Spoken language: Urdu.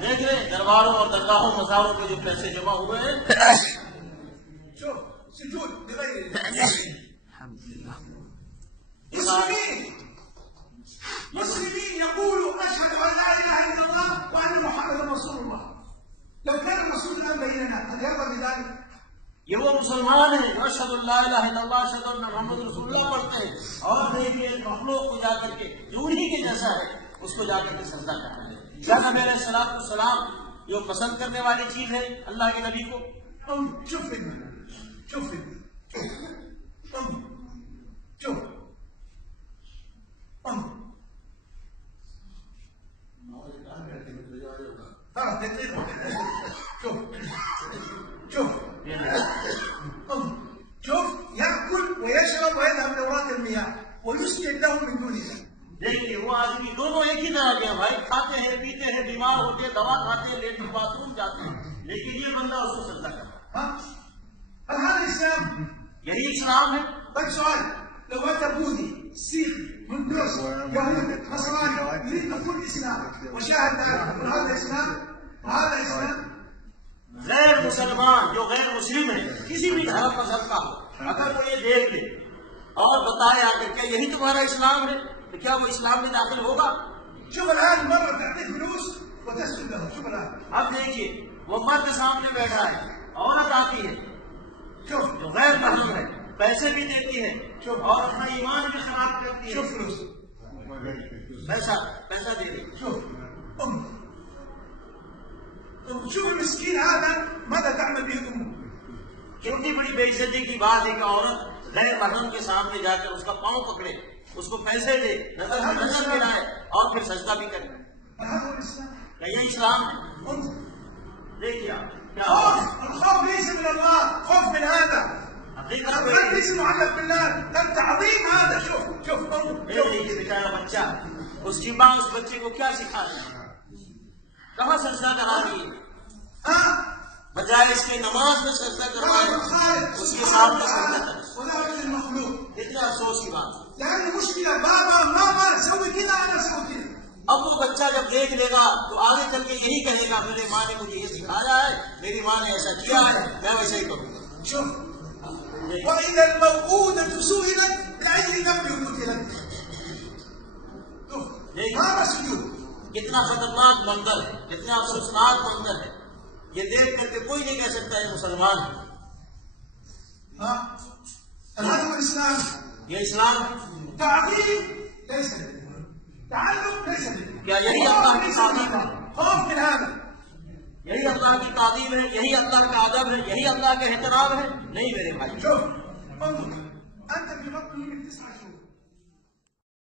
دیکھ رہے درباروں اور درگاہوں مزاروں کے جو پیسے جمع ہوئے ہیں. سجود بغير الحمد لله. مسلمين يقولوا أشهد أن لا إله إلا الله وأن محمدا رسول الله. لو كان رسول الله بيننا قد يرضى بذلك؟ یہ وہ مسلمان ہیں جو اشہد اللہ الہ الا اللہ اشہد ان محمد رسول اللہ پڑھتے ہیں اور دیکھیے مخلوق کو جا کر کے جو انہی کے جیسا ہے اس کو جا کر کے سجدہ کرتے ہیں. کیا نبی علیہ السلام جو پسند کرنے والی چیز ہے اللہ کے نبی کو؟ شوف يأكل ويشرب ويذهب دورات المياه ويسجد له من دون الله. دیکھیے وہ آدمی دونوں ایک ہی طرح کے بھائی، کھاتے ہیں پیتے ہیں بیمار ہوتے ہیں دوا کھاتے ہیں لیٹرین باتھ روم جاتے ہیں، لیکن یہ بندہ اس کو سجدہ کرتا ہے. هل هذا الإسلام؟ یہی اسلام ہے. طيب سؤال، لو أتى بوذي سيخي هندوس يهودي نصراني يريد دخول الإسلام وشاهد ذلك، هذا إسلام؟ هذا إسلام؟ غیر مسلمان جو غیر مسلم ہے کسی بھی دھرم مذہب کا ہو، اگر وہ یہ دیکھ لے اور بتائے آ کر کے یہی تمہارا اسلام ہے تو کیا وہ اسلام میں داخل ہوگا؟ شوف الآن مرة تعطيه فلوس وتسجد له. شوف الآن اب دیکھیے وہ مرد سامنے بیٹھا ہے، عورت آتی ہے شوف جو غیر محرم ہے، پیسے بھی دیتی ہے اور اپنا ایمان بھی خراب کرتی ہے. شوف فلوس پیسہ دے دے. شوف شوف المسكين هذا ماذا تعمل به أمه؟ کتنی بڑی بے عزتی کی بات ہے کہ عورت غیر محرم کے سامنے جا کر اس کا پاؤں پکڑے، اس کو پیسے دے، نظر ملائے اور پھر سجدہ بھی کرے. هذا هو الإسلام. کیا یہ اسلام ہے؟ دیکھیے آپ کیا الخوف ليس من الله، خوف من هذا. حقیقت ليس معلق بالله، بل تعظيم هذا. شوف دیکھیے بیچارا بچہ، اس کی ماں اس بچے کو کیا سکھا رہی ہے؟ کہاں سجدہ کرا رہی ہے؟ بجائے اس کی نماز میں سجدہ کروائے اس کے سامنے سجدہ کرے. اتنا افسوس کی بات ہے. يعني مشكلة بابا ماما سوي كذا أنا أسوي كذا. اب وہ بچہ جب دیکھ لے گا تو آگے چل کے یہی کہے گا میری ماں نے مجھے یہ سکھایا ہے، میری ماں نے ایسا کیا ہے، میں ویسے ہی کروں گا. شوف وإذا الموءودة سئلت بأي ذنب قتلت. هذا سجود. کتنا خطرناک منظر ہے، کتنا افسوسناک منظر ہے. یہ دیکھ کر کے کوئی نہیں کہہ سکتا ہے مسلمان ہے. هذا هو الإسلام. یہ اسلام ہے. تعظيم ليس تعلم ليس کیا یہی اللہ کی تعظیم ہے؟ خوف من هذا. یہی اللہ کی تعظیم ہے، یہی اللہ کا ادب ہے، یہی اللہ کا احترام ہے؟ نہیں میرے بھائی. شوف انظر أنت في بطن أمك 9 شهور